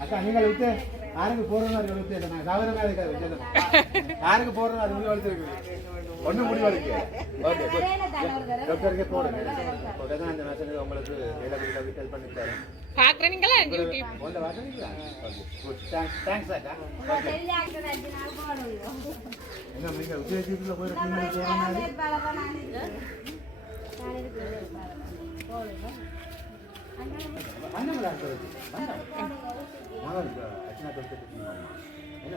அக்கா நீங்கள் விட்டு. யாருக்கு போறோம் அது விட்டு? இல்லை நான் யாருக்கு போறோம் அது முடிவு எடுத்துருக்கு ஒன்றும் முடிவு எடுக்க ஓகே டாக்டருக்கு போடுங்க. உடனே அந்த மெசேஜ் உங்களுக்கு வேலை வீட்டில் விட்டு ஹெல்ப் பண்ணி தரேன். பாக்குறீங்களா? யூடியூப் உங்களை வரீங்களா குட் தேங்க்ஸ் தேங்க்ஸ் அக்கா. என்ன நீங்கள் உத்தியோகத்தில் போயிருக்கீங்க வந்தங்களா இருக்கிறது நாங்கள் அச்சனா கொடுத்துட்டு என்ன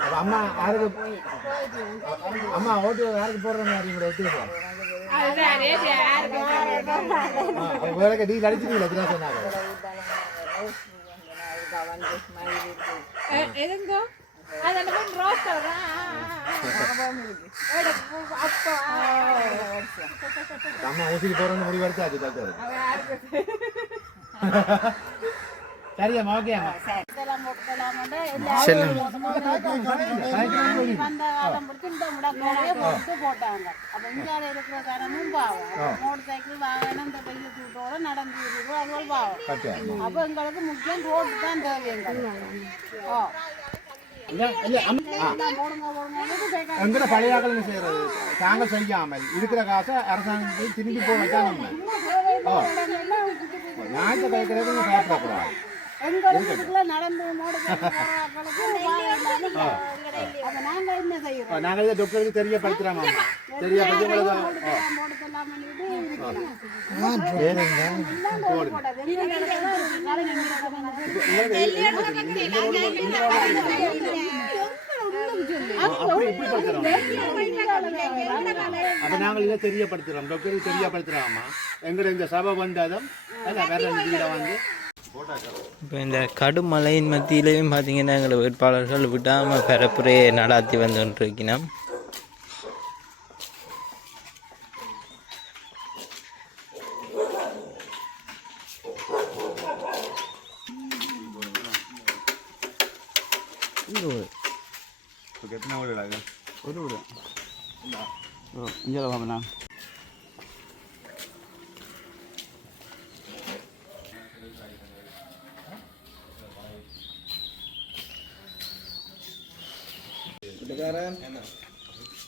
அப்ப அம்மா யாருக்கு? அம்மா ஓட்டு யாருக்கு போடுறோம் யாருக்கு வேலைக்கு சொன்னாங்க? எதுங்க? அது அந்த மாதிரி ரோஸ் கலரா அப்போ அம்மா ஊசிக்கு போறோம்னு முடிவு எடுத்தாச்சு டாக்டர் சரியாம்மா ஓகே அம்மா வந்த காலம் முடிச்சு இந்த முடக்கோடையே போட்டு போட்டாங்க அப்ப இந்தியாவில இருக்கிற காரணமும் பாவம் மோட்டர் சைக்கிள் வாகனம் இந்த பெரிய கூட்டோட நடந்து அதுவும் பாவம் அப்ப எங்களுக்கு முக்கியம் ரோடு தான் தேவை எங்களுக்கு ஓ இல்ல எங்கட பழைய ஆக்கள் செய்யறது தாங்கள் செய்யாமல் இருக்கிற காசை அரசாங்கத்துக்கு திரும்பி போக வச்சா நம்ம ஓ ஞாயிற்று கிடைக்கிறது சாப்பிடக்கூடாது எங்களுக்கு இதுக்குள்ள நடந்து நாங்க என்ன செய்யறோம் நாங்கள் இதை டாக்டருக்கு. எங்க எங்க அப்ப நாங்கள் இதை தெரியப்படுத்துறோம் டாக்டருக்கு தெரியப்படுத்துறோம்மா எங்கட இந்த சபை வந்ததும் அதான் வேற வந்து இப்போ இந்த கடும் மழையின் மத்தியிலையும் பார்த்தீங்கன்னா எங்களை வேட்பாளர்கள் விடாமல் பரப்புரையை நடாத்தி வந்துருக்கணும்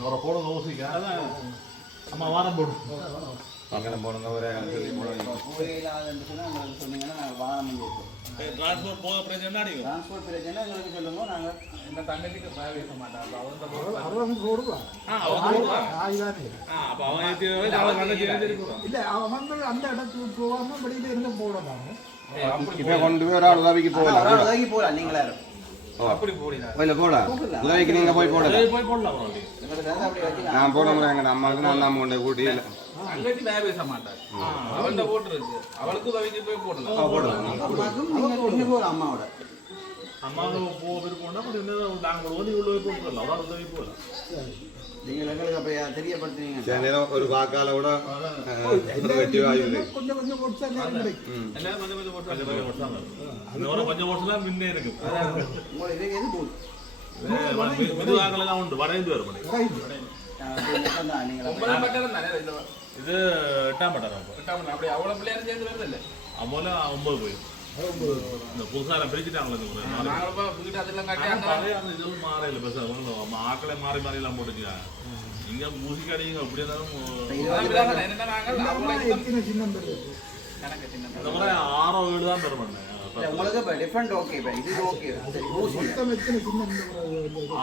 அவரை போடுங்க வாரம் போடும் மங்கலம் போடுங்க ஒரே மாட்டாங்க அவங்க அந்த கொண்டு போய் ஒரு ஆள் போகலாம் போகலாம் நீங்களே? இருக்கும் அப்படி போடினா இல்ல போடா. உதவிக்கு நீங்க போய் போடல போய் போடலாம் நான் போட முடியும் எங்க அம்மாவுக்கு நான் அம்மா கொண்டு கூட்டி இல்லை. தங்கச்சி மேய பேச மாட்டார். அவள்கிட்ட போட்டு இருக்கு அவளுக்கு உதவிக்கு போய் போடலாம். போடலாம். அம்மாக்கும் நீங்கள் நீங்கள் போகலாம் அம்மாவோட அம்மாவுக்கு போ விருப்பம்னா கொஞ்சம் நாங்கள் உதவி உள்ள போய் போடலாம் அவள் உதவி போடலாம் நீங்கள் எங்களுக்கு அப்ப தெரியப்படுத்துனீங்க சில நேரம் ஒரு வாக்கால கூட அஹ், வெட்டி ஆயுது கொஞ்சம் கொஞ்சம் ஓட்ஸ் எல்லாம் கிடைக்கும் எல்லாம் கொஞ்சம் கொஞ்சம் போட்டு கொஞ்சம் கொஞ்சம் போட்டு தான் இன்னொரு கொஞ்சம் போட்டுலாம் முன்னே இருக்கு உங்களை இது எது போகுது மெதுவாகலாம் உண்டு வரைந்து வரும் நீங்கள் ஒன்பதாம் பட்டம் தானே இது எட்டாம் பட்டம் எட்டாம் பட்டம் அப்படி அவ்வளோ பிள்ளையார் சேர்ந்து வருது இல்லை அம்மோல ஒன்பது போய் இந்த புதுசாக பிரிச்சுட்டாங்களே இந்த முறை. பழைய அந்த ஆக்களை மாறி மாறி எல்லாம் போட்டுச்சு இங்க மூசிக்கு அடிங்க இந்த முறை ஆறோ ஏழு தான் பெற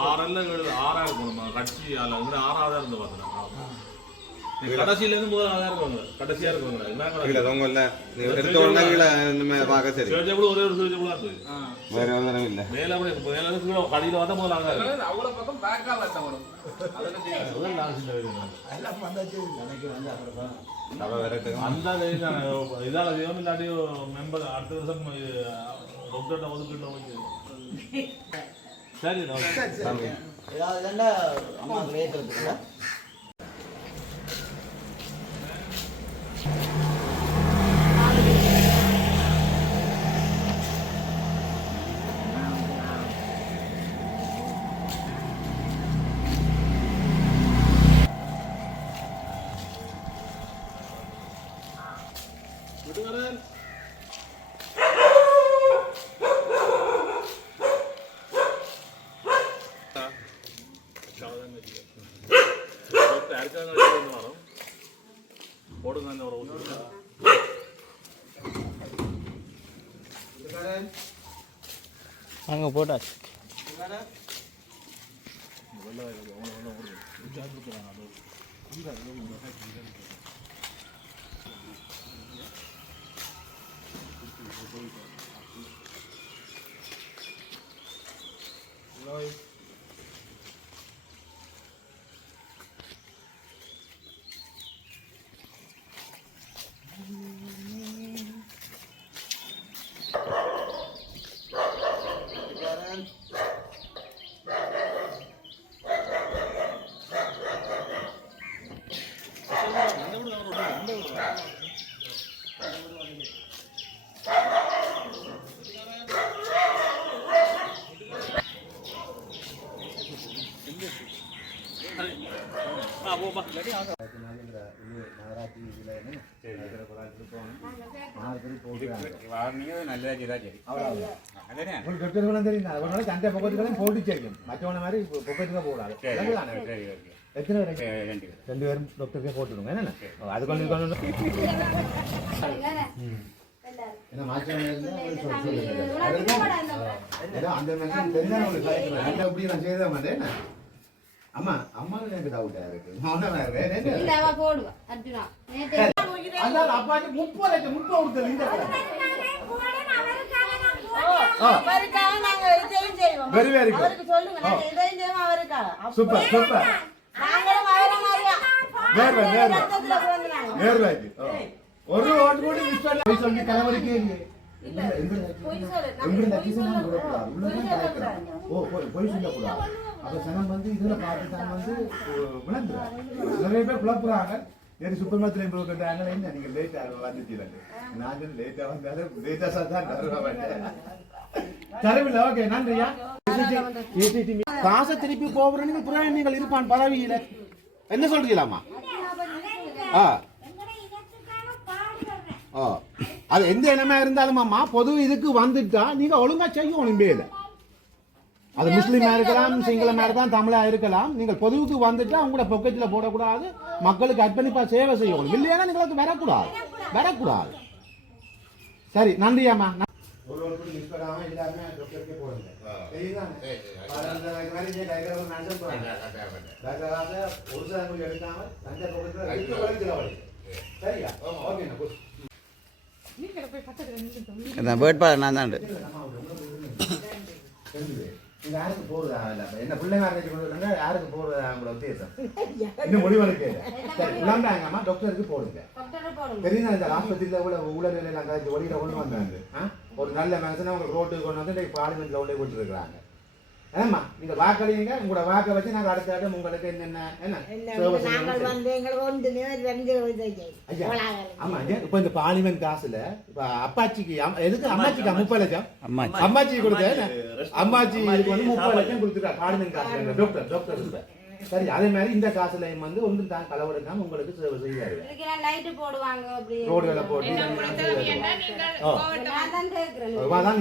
ஆறல்ல ஆறா இருக்கும் நம்ம ஆறாவதா இருந்து பார்த்தேன் கடைசியில இருந்து முதலாவதா இருக்குவாங்க. கடைசியா இருக்குவாங்க. என்ன கீழே தொங்க இல்ல. எடுத்த உடனே கீழே பார்க்க சரி சிவஜை கூட ஒரே ஒரு சிவஜை கூட இருக்கு. வேற ஒரு தடவை இல்ல. மேல அப்படி மேல இருந்து கீழே கடையில வந்தா முதல்ல அங்க அவ்வளோ பக்கம் பேக்காக வரட்டும் வரும் அதெல்லாம் லாஸ்ட்ல இருக்கு எல்லாம் வந்தாச்சு. எனக்கு வந்து அப்புறம் அவ விரட்டு அந்த இதால தேவம் இல்லாட்டி மெம்பர் அடுத்த வருஷம் டாக்டர்கிட்ட ஒதுக்கிட்டு சரி ஏதாவது அங்கே போட்டாச்சு தெரியும் சண்டை பொக்கத்துகளையும் போட்டு சேர்க்கும் மற்றவன மாதிரி பொக்கத்துக்க போடாது எத்தனை பேரும் ரெண்டு பேரும் டாக்டருக்கே போட்டுடுங்க என்ன அது கொஞ்சம் என்ன அந்த மாதிரி தெரிஞ்சா உங்களுக்கு அப்படி நான் செய்த மாட்டேன் அம்மா அம்மா எனக்கு டவுட்டா இருக்கு. மௌனமா இருக்கு என்ன? போடுவா அர்ஜுனா. அதான் அப்பாக்கு முப்பது லட்சம் முப்பது கொடுத்தது இந்த கடை. அவருக்காக நாங்க இதையும் செய்வோம். Very, very good. அவருக்கு சொல்லுங்க நாங்க இதையும் செய்வோம் அவருக்காக. சூப்பர் சூப்பர் நாங்களும் அவரை ரத்தத்துல பிறந்து நாங்க. நேர்வாய்க்கு ஒரு ஓட்டு கூட மிஸ் பண்ணல போய் சொல்லி கலவரிக்கே இல்லையே பொய் சொல்லு. எங்க லட்சியம் விடக்கூடாது உள்ளதான் கலக்கிறான் ஓ போய் போய் சொல்லக்கூடாது. அப்போ சனம் வந்து இதில் பார்த்து தான் வந்து விளங்குறாங்க. நிறைய பேர் குழப்புறாங்க. நேற்று சூப்பர் மார்க்கெட்ல இவ்வளவு கேட்டாங்க என்ன? நீங்க லேட்டா வந்துட்டீங்க நான் லேட்டாக லேட்டா வந்தாலும் லேட்டா தான் தரவில்லை. ஓகே நன்றியா? காசை திருப்பி போகிறீங்க புறம் நீங்கள் இருப்பான் பதவியில என்ன சொல்றீங்களாமா ஆ. ஆ. அது எந்த இனமா இருந்தாலும் பொது இதுக்கு வந்துட்டா நீங்க ஒழுங்கா செய்யும் ஒழுங்கே இல்லை அது முஸ்லீமாக இருக்கலாம் சிங்களமா இருக்கலாம் தமிழாக இருக்கலாம். நீங்கள் பொதுவுக்கு வந்துட்டு அவங்களோட பொக்கெட்டில் போடக்கூடாது மக்களுக்கு அர்ப்பணிப்பா சேவை செய்யணும். இல்லையானா நீங்களுக்கு வரக்கூடாது. வரக்கூடாது. சரி நன்றி அம்மா. வேட்பாளர் நான் தான் யாருக்கு போறதா இல்ல என்ன பிள்ளைங்க பண்ணுறாங்க யாருக்கு போறதா உங்களோட உத்தேசம் இன்னும் முடிவெடுக்க சரி புலம்பாங்கம்மா டாக்டருக்கு போடுங்க. தெரியுதா இந்த ஆஸ்பத்திரியில் உள்ள ஊழல் எல்லாம் கழிச்சு ஒளியில கொண்டு வந்தாங்க? ஒரு நல்ல மனுஷனை அவங்க ரோட்டுக்கு கொண்டு வந்து பார்லிமெண்ட்ல உள்ளே கொடுத்துருக்காங்க ஏம்மா நீங்க வாக்களிங்க உங்களோட வாக்கை வச்சு நாங்க அடுத்த ஆட்டம் உங்களுக்கு என்னென்ன. ஆமா இப்ப இந்த பார்லிமெண்ட் காசுல இப்ப அப்பாச்சிக்கு எதுக்கு அம்மாச்சிக்கு முப்பது லட்சம்? அம்மாச்சி. கொடுத்த? அம்மாச்சி வந்து முப்பது லட்சம் கொடுத்துருக்கா பார்லிமெண்ட் காசுல டாக்டர் டாக்டர். சரி அதே மாதிரி இந்த காசுலையும் வந்து ஒன்றும் தான் கலவெடுக்காம உங்களுக்கு சேவை செய்வாரு ரோடுகளை போட்டு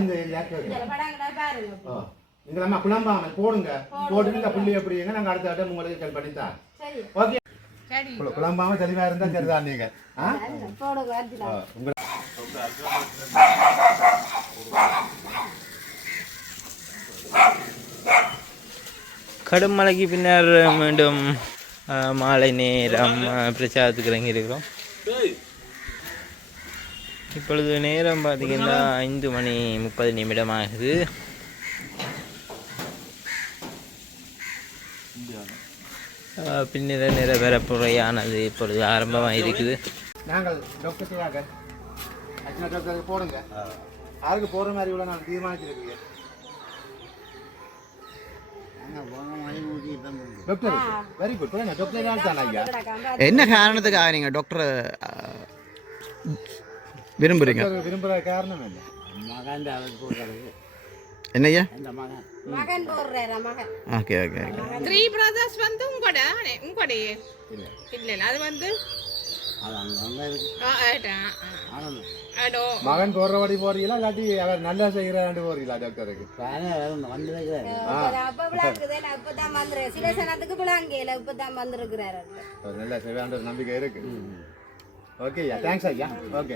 இந்த ஏரியா கேட்குறேன் இந்த படங்களை பாருங்க ஓ நீங்க நம்ம குழம்பாமல் போடுங்க. போட்டு இந்த புள்ளி எப்படிங்க நாங்க அடுத்த ஆட்டம் உங்களுக்கு கல் பண்ணித்தான் சரி. ஓகே சரி. குழம்பாம தெளிவா இருந்தா சரிதான் நீங்க. ஆ? கடும் மழைக்கு பின்னர் மீண்டும் மாலை நேரம் அஹ், பிரச்சாரத்துக்கு இறங்கி இருக்கிறோம் இப்பொழுது நேரம் பார்த்தீங்கன்னா ஐந்து மணி முப்பது நிமிடம் ஆகுது பின்னிற நிறவரப்புறையானது இப்பொழுது ஆரம்பமாக இருக்குது. நாங்கள் டாக்டர் அர்ச்சனா டாக்டருக்கு போடுங்க. யாருக்கு போற மாதிரி இவ்வளோ நான் தீர்மானிச்சிருக்கீங்க. டாக்டர் வெரி குட் போடுங்க. டாக்டர் யார் தானே ஐயா? என்ன காரணத்துக்காக நீங்க டாக்டர் விரும்புறீங்க? டாக்டர் விரும்புகிற காரணம் என்ன? என்னய்யா? மகன் போடுறாரா மகன்? ஓகே ஓகே த்ரீ பிரதர்ஸ் வந்து உங்களோட உங்களோட இல்ல. இல்ல அது வந்து? மகன் போடுறபடி போறீங்களா இல்லாட்டி அவர் நல்லா செய்கிறாண்டு போறீங்களா டாக்டருக்கு அப்ப விளாக்குதே நான் இப்பதான் வந்துடுறேன் சில சனத்துக்கு விளாங்கல இப்பதான் வந்திருக்கிறாரு. நல்லா ஒரு நம்பிக்கை இருக்கு. ஓகே ஐயா தேங்க்ஸ் ஐயா. ஓகே